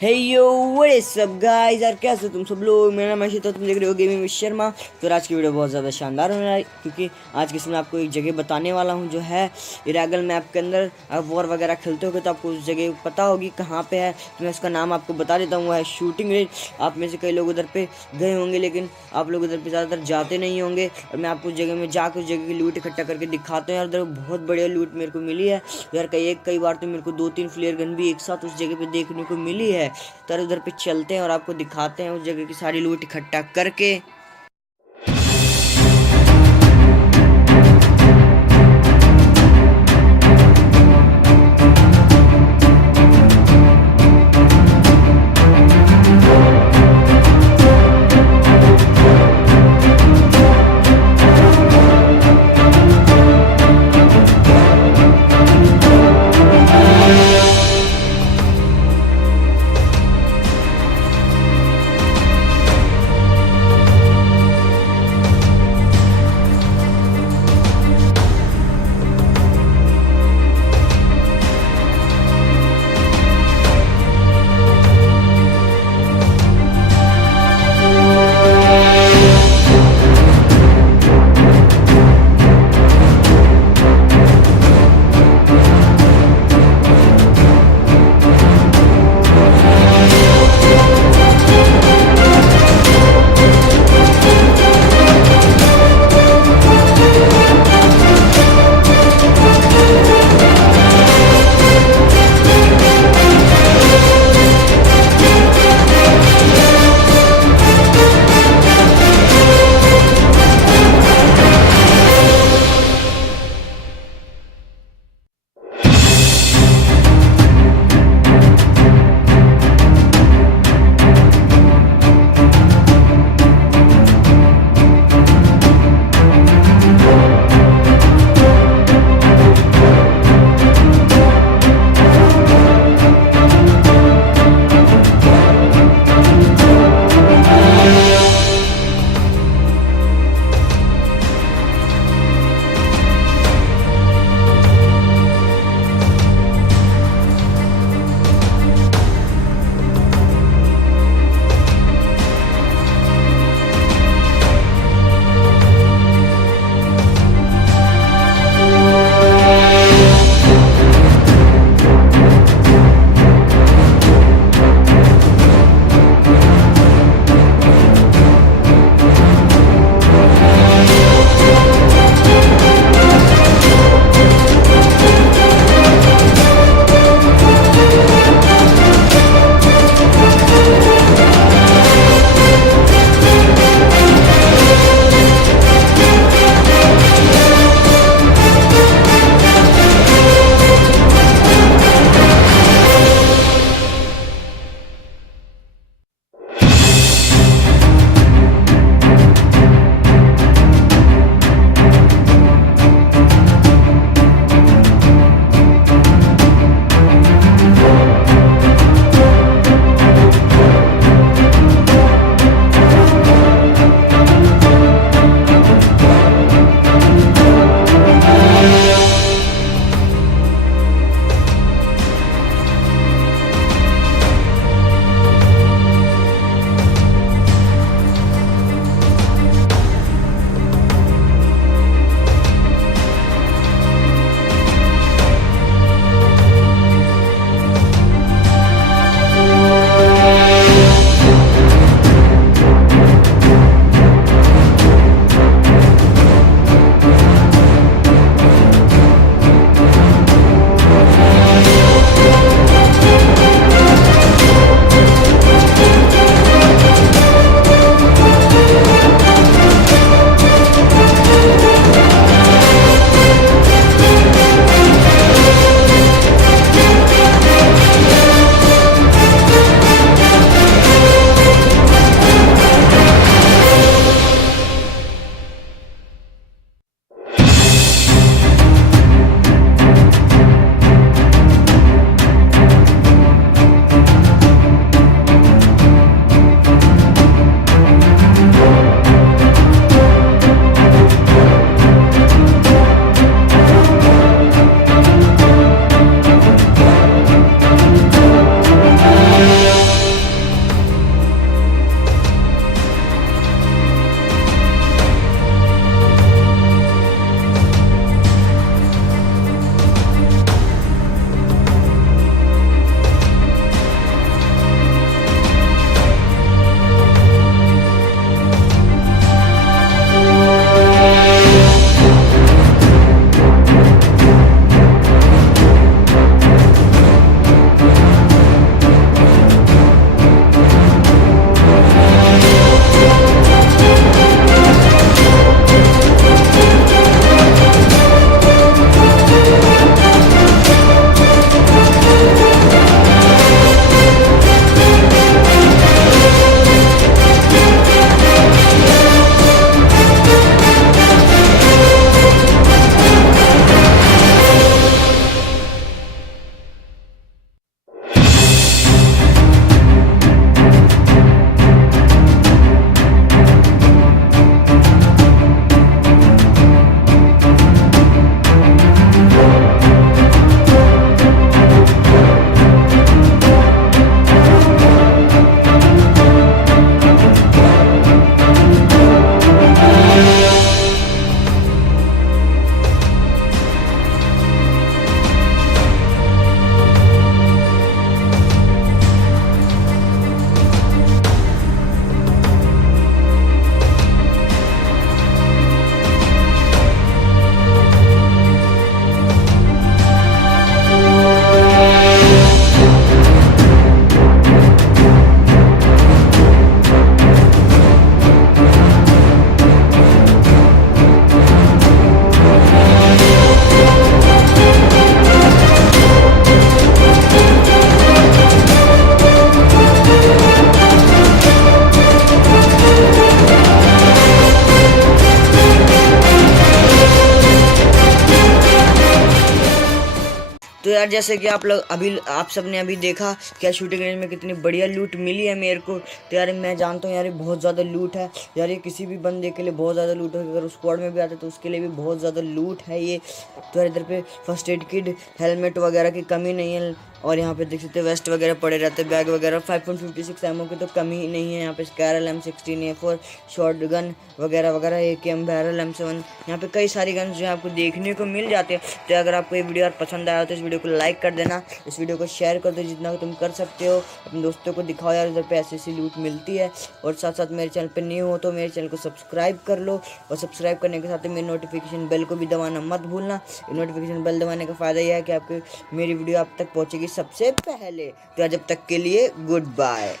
Hey yo what is up guys, यार कैसे तुम सब लोग। मेरा नाम है, तो तुम देख रहे हो गेमिंग विद शर्मा। तो आज की वीडियो बहुत ज़्यादा शानदार होने वाला है, क्योंकि आज के समय आपको एक जगह बताने वाला हूँ जो है इरागल मैप के अंदर। आप वॉर वगैरह खेलते होगे तो आपको उस जगह पता होगी कहाँ पे है। तो मैं उसका नाम आपको बता देता हूँ, वो है शूटिंग रेंज। आप में से कई लोग उधर पे गए होंगे, लेकिन आप लोग उधर पे ज़्यादातर जाते नहीं होंगे। और मैं आपको उस जगह में जाकर उस जगह की लूट इकट्ठा करके दिखाता हूँ। यार उधर बहुत बढ़िया लूट मेरे को मिली है यार। कई बार तो मेरे को 2-3 फ्लेयर गन भी एक साथ उस जगह पे देखने को मिली है। तो उधर पे चलते हैं और आपको दिखाते हैं उस जगह की सारी लूट इकट्ठा करके। तो यार जैसे कि आप सबने अभी देखा क्या शूटिंग रेंज में कितनी बढ़िया लूट मिली है मेरे को। तो यार मैं जानता हूँ यार ये बहुत ज़्यादा लूट है यार, ये किसी भी बंदे के लिए बहुत ज़्यादा लूट है, अगर स्क्वाड में भी आता तो उसके लिए भी बहुत ज़्यादा लूट है ये। तो यार इधर पे फर्स्ट एड किट, हेलमेट वगैरह की कमी नहीं है, और यहाँ पे देख सकते हैं वेस्ट वगैरह पड़े रहते हैं, बैग वगैरह। 5.56 एमओ की तो कमी ही नहीं है यहाँ पे। स्कैरल M16A4 शॉर्ट गन वगैरह वगैरह, AKM बैरल M7, यहाँ पे कई सारी गन्स जो है आपको देखने को मिल जाती है। तो अगर आपको ये वीडियो पसंद आया तो इस वीडियो को लाइक कर देना, इस वीडियो को शेयर कर दो जितना तुम कर सकते हो, अपने दोस्तों को दिखाओ यार इधर पे ऐसी ऐसी लूट मिलती है। और साथ साथ मेरे चैनल पे न्यू हो तो मेरे चैनल को सब्सक्राइब कर लो, और सब्सक्राइब करने के साथ ही मेरी नोटिफिकेशन बेल को भी दबाना मत भूलना। नोटिफिकेशन बेल दबाने का फ़ायदा यह है कि आपकी मेरी वीडियो आप तक पहुँचेगी सबसे पहले। तो जब तक के लिए गुड बाय।